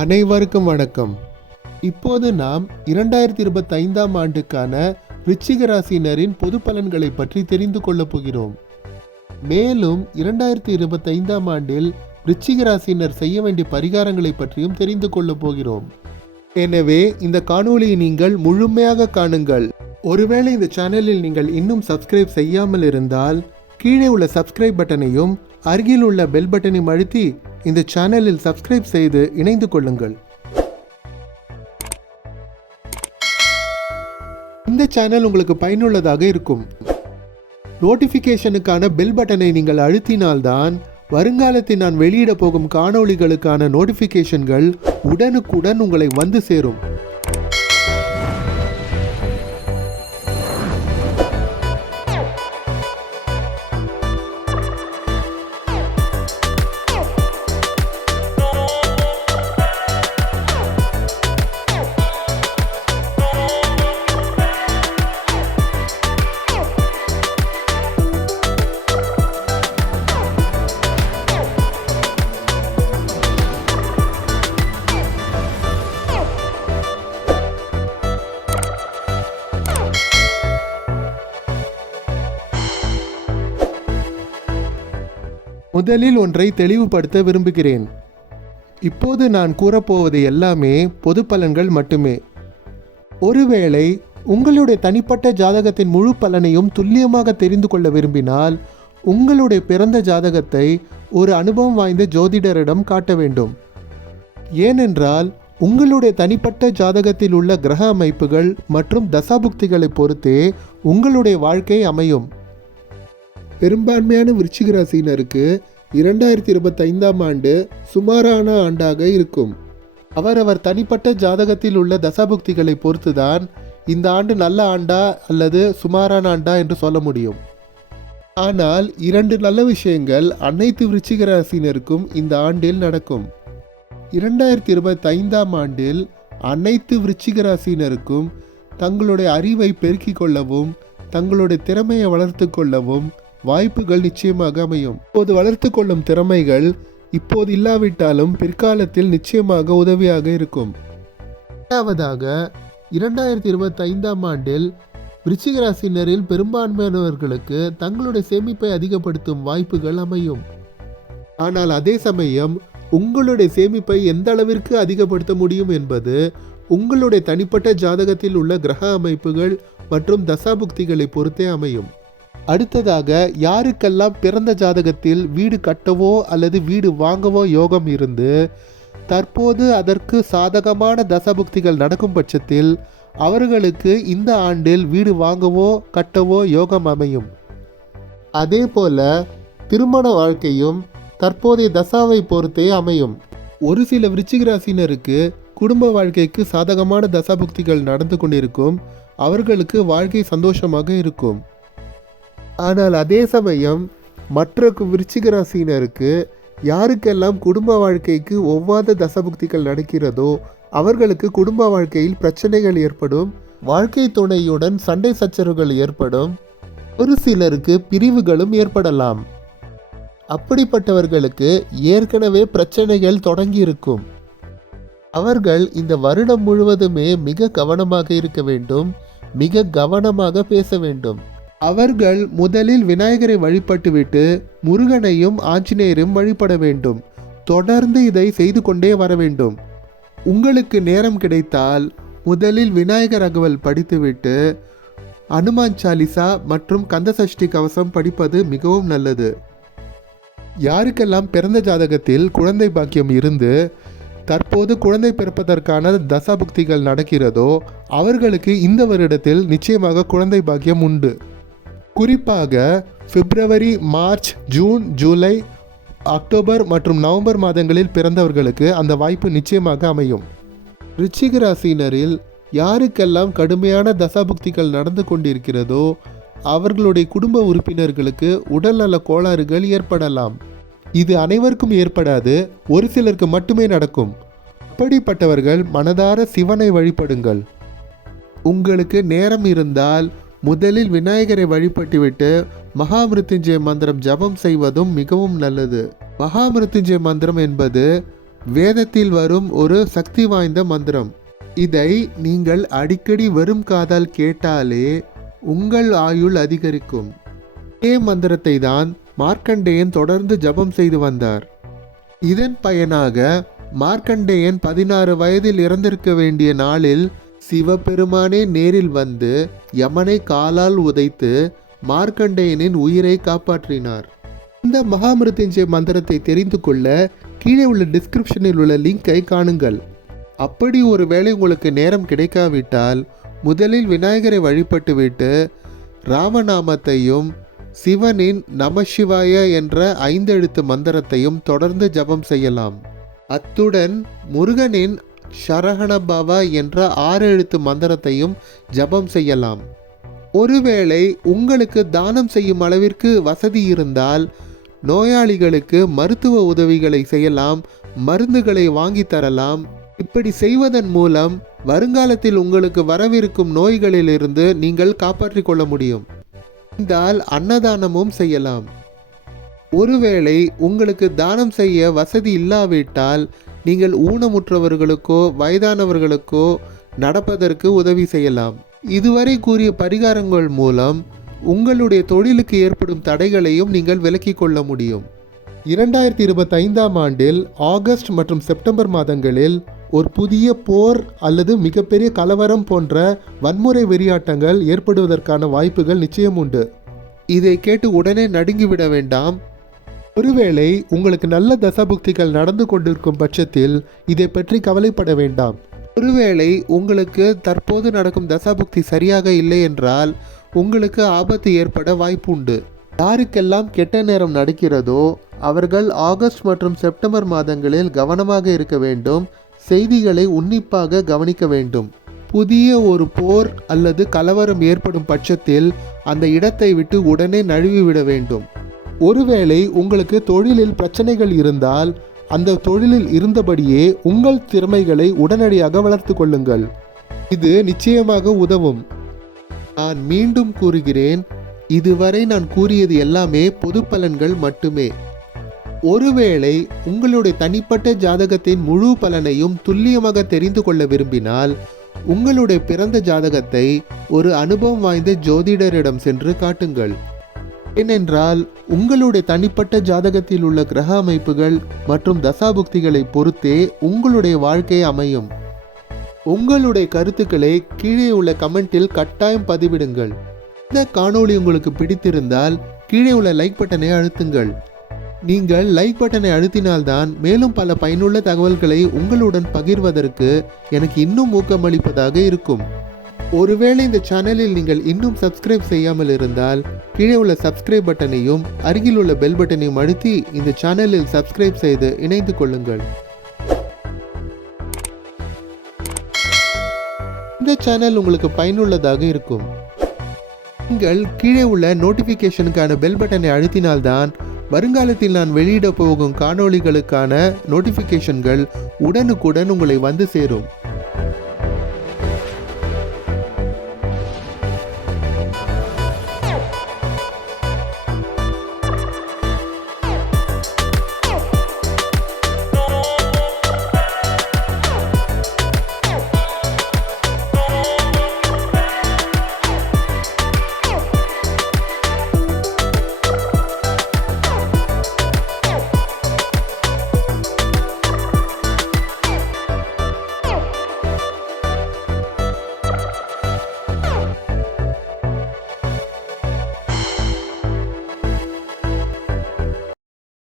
அனைவருக்கும் வணக்கம். இப்போது நாம் இரண்டாயிரத்தி இருபத்தைந்தாம் ஆண்டுக்கான ரிச்சிக ராசினரின் பொது பலன்களை பற்றி தெரிந்து கொள்ளப் போகிறோம். மேலும் இரண்டாயிரத்தி இருபத்தைந்தாம் ஆண்டில் ரிச்சிக ராசினர் செய்ய வேண்டிய பரிகாரங்களை பற்றியும் தெரிந்து கொள்ளப் போகிறோம். எனவே இந்த காணொளியை நீங்கள் முழுமையாக காணுங்கள். ஒருவேளை இந்த சேனலில் நீங்கள் இன்னும் சப்ஸ்கிரைப் செய்யாமல் இருந்தால் கீழே உள்ள சப்ஸ்கிரைப் பட்டனையும் அருகில் உள்ள பெல் பட்டனையும் அழுத்தி இந்த சேனலில் சப்ஸ்கிரைப் செய்து இணைந்து கொள்ளுங்கள். இந்த சேனல் உங்களுக்கு பயனுள்ளதாக இருக்கும். நோட்டிஃபிகேஷனுக்கான பெல் பட்டனை நீங்கள் அழுத்தினால்தான் வருங்காலத்தில் நான் வெளியிட போகும் காணொளிகளுக்கான நோட்டிஃபிகேஷன்கள் உடனுக்குடன் உங்களை வந்து சேரும். முதலில் ஒன்றை தெளிவுபடுத்த விரும்புகிறேன். இப்போது நான் கூறப்போவது எல்லாமே பொது பலன்கள் மட்டுமே. ஒருவேளை உங்களுடைய தனிப்பட்ட ஜாதகத்தின் முழு பலனையும் துல்லியமாக தெரிந்து கொள்ள விரும்பினால் உங்களுடைய பிறந்த ஜாதகத்தை ஒரு அனுபவம் வாய்ந்த ஜோதிடரிடம் காட்ட வேண்டும். ஏனென்றால் உங்களுடைய தனிப்பட்ட ஜாதகத்தில் உள்ள கிரக அமைப்புகள் மற்றும் தசாபுக்திகளை பொறுத்தே உங்களுடைய வாழ்க்கை அமையும். பெரும்பான்மையான விருச்சிக ராசியினருக்கு இரண்டாயிரத்தி இருபத்தைந்தாம் ஆண்டு சுமாரான ஆண்டாக இருக்கும். அவரவர் தனிப்பட்ட ஜாதகத்தில் உள்ள தசாபுக்திகளை பொறுத்துதான் இந்த ஆண்டு நல்ல ஆண்டா அல்லது சுமாரான ஆண்டா என்று சொல்ல முடியும். ஆனால் இரண்டு நல்ல விஷயங்கள் அனைத்து விருச்சிக ராசினருக்கும் இந்த ஆண்டில் நடக்கும். இரண்டாயிரத்தி இருபத்தைந்தாம் ஆண்டில் அனைத்து விருச்சிக ராசினருக்கும் தங்களுடைய அறிவை பெருக்கிக் கொள்ளவும் தங்களுடைய திறமையை வளர்த்து கொள்ளவும் வாய்ப்புகள் நிச்சயமாக அமையும். இப்போது வளர்த்து கொள்ளும் திறமைகள் இப்போது இல்லாவிட்டாலும் பிற்காலத்தில் நிச்சயமாக உதவியாக இருக்கும். இரண்டாவதாக இரண்டாயிரத்தி இருபத்தி ஐந்தாம் ஆண்டில் விருச்சிகராசினரில் பெரும்பான்மையானவர்களுக்கு தங்களுடைய சேமிப்பை அதிகப்படுத்தும் வாய்ப்புகள் அமையும். ஆனால் அதே சமயம் உங்களுடைய சேமிப்பை எந்த அளவிற்கு அதிகப்படுத்த முடியும் என்பது உங்களுடைய தனிப்பட்ட ஜாதகத்தில் உள்ள கிரக அமைப்புகள் மற்றும் தசாபுக்திகளை பொறுத்தே அமையும். அடுத்ததாக யாருக்கெல்லாம் பிறந்த ஜாதகத்தில் வீடு கட்டவோ அல்லது வீடு வாங்கவோ யோகம் இருந்து தற்போது அதற்கு சாதகமான தசபுக்திகள் நடக்கும் பட்சத்தில் அவர்களுக்கு இந்த ஆண்டில் வீடு வாங்கவோ கட்டவோ யோகம் அமையும். அதே போல திருமண வாழ்க்கையும் தற்போதைய தசாவை பொறுத்தே அமையும். ஒரு சில விருச்சிக ராசினருக்கு குடும்ப வாழ்க்கைக்கு சாதகமான தசாபுக்திகள் நடந்து கொண்டிருக்கும் அவர்களுக்கு வாழ்க்கை சந்தோஷமாக இருக்கும். ஆனால் அதே சமயம் மற்ற விருச்சிக ராசியினருக்கு யாருக்கெல்லாம் குடும்ப வாழ்க்கைக்கு ஒவ்வாத தசபுக்திகள் நடக்கிறதோ அவர்களுக்கு குடும்ப வாழ்க்கையில் பிரச்சனைகள் ஏற்படும் வாழ்க்கை துணையுடன் சண்டை சச்சரவுகள் ஏற்படும் ஒரு சிலருக்கு பிரிவுகளும் ஏற்படலாம். அப்படிப்பட்டவர்களுக்கு ஏற்கனவே பிரச்சனைகள் தொடங்கியிருக்கும். அவர்கள் இந்த வருடம் முழுவதுமே மிக கவனமாக இருக்க வேண்டும் மிக கவனமாக பேச வேண்டும். அவர்கள் முதலில் விநாயகரை வழிபட்டுவிட்டு முருகனையும் ஆஞ்சநேயரும் வழிபட வேண்டும். தொடர்ந்து இதை செய்து கொண்டே வர வேண்டும். உங்களுக்கு நேரம் கிடைத்தால் முதலில் விநாயகர் அகவல் படித்துவிட்டு அனுமான் சாலிசா மற்றும் கந்தசஷ்டி கவசம் படிப்பது மிகவும் நல்லது. யாருக்கெல்லாம் பிறந்த ஜாதகத்தில் குழந்தை பாக்கியம் இருந்து தற்போது குழந்தை பிறப்பதற்கான தசாபுக்திகள் நடக்கிறதோ அவர்களுக்கு இந்த வருடத்தில் நிச்சயமாக குழந்தை பாக்கியம் உண்டு. குறிப்பாக February March June July October மற்றும் நவம்பர் மாதங்களில் பிறந்தவர்களுக்கு அந்த வாய்ப்பு நிச்சயமாக அமையும். ரிச்சிக ராசியினரில் யாருக்கெல்லாம் கடுமையான தசாபுக்திகள் நடந்து கொண்டிருக்கிறதோ அவர்களுடைய குடும்ப உறுப்பினர்களுக்கு உடல்நல கோளாறுகள் ஏற்படலாம். இது அனைவருக்கும் ஏற்படாது ஒரு சிலருக்கு மட்டுமே நடக்கும். அப்படிப்பட்டவர்கள் மனதார சிவனை வழிபடுங்கள். உங்களுக்கு நேரம் இருந்தால் முதலில் விநாயகரை வழிபட்டுவிட்டு மகாமிருத்துஞ்சய மந்திரம் ஜபம் செய்வதும் மிகவும் நல்லது. மகாமிருத்துஞ்சய மந்திரம் என்பது வேதத்தில் வரும் ஒரு சக்தி வாய்ந்த மந்திரம். இதை நீங்கள் அடிக்கடி வெறும் காதால் கேட்டாலே உங்கள் ஆயுள் அதிகரிக்கும். இதே மந்திரத்தை தான் மார்க்கண்டேயன் தொடர்ந்து ஜபம் செய்து வந்தார். இதன் பயனாக மார்க்கண்டேயன் பதினாறு வயதில் இறந்திருக்க வேண்டிய நாளில் சிவபெருமானே நேரில் வந்து யமனை காலால் உதைத்து மார்க்கண்டேயனின் உயிரை காப்பாற்றினார். இந்த மகாமிருத்யுஞ்சய மந்திரத்தை தெரிந்து கொள்ள கீழே உள்ள டிஸ்கிரிப்ஷனில் உள்ள லிங்கை காணுங்கள். அப்படி ஒரு வேளை உங்களுக்கு நேரம் கிடைக்காவிட்டால் முதலில் விநாயகரை வழிபட்டுவிட்டு ராமநாமத்தையும் சிவனின் நமசிவாய என்ற ஐந்தெழுத்து மந்திரத்தையும் தொடர்ந்து ஜபம் செய்யலாம். அத்துடன் முருகனின் சரஹணபவ என்ற ஆறு எழுத்து மந்திரத்தையும் ஜபம் செய்யலாம். ஒருவேளை உங்களுக்கு தானம் செய்யும் அளவிற்கு வசதி இருந்தால் நோயாளிகளுக்கு மருத்துவ உதவிகளை செய்யலாம் மருந்துகளை வாங்கி தரலாம். இப்படி செய்வதன் மூலம் வருங்காலத்தில் உங்களுக்கு வரவிருக்கும் நோய்களிலிருந்து நீங்கள் காப்பாற்றிக் கொள்ள முடியும். இருந்தால் அன்னதானமும் செய்யலாம். ஒருவேளை உங்களுக்கு தானம் செய்ய வசதி இல்லாவிட்டால் நீங்கள் ஊனமுற்றவர்களுக்கோ வயதானவர்களுக்கோ நடப்பதற்கு உதவி செய்யலாம். இதுவரை கூறிய பரிகாரங்கள் மூலம் உங்களுடைய தொழிலுக்கு ஏற்படும் தடைகளையும் நீங்கள் விலக்கிக் கொள்ள முடியும். இரண்டாயிரத்தி இருபத்தைந்தாம் ஆண்டில் ஆகஸ்ட் மற்றும் செப்டம்பர் மாதங்களில் ஒரு புதிய போர் அல்லது மிகப்பெரிய கலவரம் போன்ற வன்முறை வெறியாட்டங்கள் ஏற்படுவதற்கான வாய்ப்புகள் நிச்சயம் உண்டு. இதை கேட்டு உடனே நடுங்கிவிட வேண்டாம். ஒருவேளை உங்களுக்கு நல்ல தசபுக்திகள் நடந்து கொண்டிருக்கும் பட்சத்தில் இதை பற்றி கவலைப்பட வேண்டாம். ஒருவேளை உங்களுக்கு தற்போது நடக்கும் தசாபுக்தி சரியாக இல்லை என்றால் உங்களுக்கு ஆபத்து ஏற்பட வாய்ப்பு உண்டு யாருக்கெல்லாம் கெட்ட நேரம் நடக்கிறதோ அவர்கள் ஆகஸ்ட் மற்றும் செப்டம்பர் மாதங்களில் கவனமாக இருக்க வேண்டும். செய்திகளை உன்னிப்பாக கவனிக்க வேண்டும். புதிய ஒரு போர் அல்லது கலவரம் ஏற்படும் பட்சத்தில் அந்த இடத்தை விட்டு உடனே நழுவிவிட வேண்டும். ஒருவேளை உங்களுக்கு தொழிலில் பிரச்சனைகள் இருந்தால் அந்த தொழிலில் இருந்தபடியே உங்கள் திறமைகளை உடனடியாக வளர்த்து கொள்ளுங்கள். இது நிச்சயமாக உதவும். நான் மீண்டும் கூறுகிறேன் இதுவரை நான் கூறியது எல்லாமே பொது பலன்கள் மட்டுமே. ஒருவேளை உங்களுடைய தனிப்பட்ட ஜாதகத்தின் முழு பலனையும் துல்லியமாக தெரிந்து கொள்ள விரும்பினால் உங்களுடைய பிறந்த ஜாதகத்தை ஒரு அனுபவம் வாய்ந்த ஜோதிடரிடம் சென்று காட்டுங்கள். ஏனென்றால் உங்களுடைய தனிப்பட்ட ஜாதகத்தில் உள்ள கிரக அமைப்புகள் மற்றும் தசாபுக்திகளை பொறுத்தே உங்களுடைய வாழ்க்கை அமையும். உங்களுடைய கருத்துக்களை கீழே உள்ள கமெண்டில் கட்டாயம் பதிவிடுங்கள். இந்த காணொளி உங்களுக்கு பிடித்திருந்தால் கீழே உள்ள லைக் பட்டனை அழுத்துங்கள். நீங்கள் லைக் பட்டனை அழுத்தினால்தான் மேலும் பல பயனுள்ள தகவல்களை உங்களுடன் பகிர்வதற்கு எனக்கு இன்னும் ஊக்கமளிப்பதாக இருக்கும். ஒருவேளை இந்த சேனலில் நீங்கள் இன்னும் சப்ஸ்கிரைப் செய்யாமல் இருந்தால் கீழே உள்ள சப்ஸ்கிரைப் பட்டனையும் அருகில் உள்ள பெல் பட்டனையும் அழுத்தி இந்த சேனலில் சப்ஸ்கிரைப் செய்து இணைந்து கொள்ளுங்கள். இந்த சேனல் உங்களுக்கு பயனுள்ளதாக இருக்கும். நீங்கள் கீழே உள்ள நோட்டிஃபிகேஷனுக்கான பெல் பட்டனை அழுத்தினால்தான் வருங்காலத்தில் நான் வெளியிட போகும் காணொளிகளுக்கான நோட்டிஃபிகேஷன்கள் உடனுக்குடன் உங்களை வந்து சேரும்.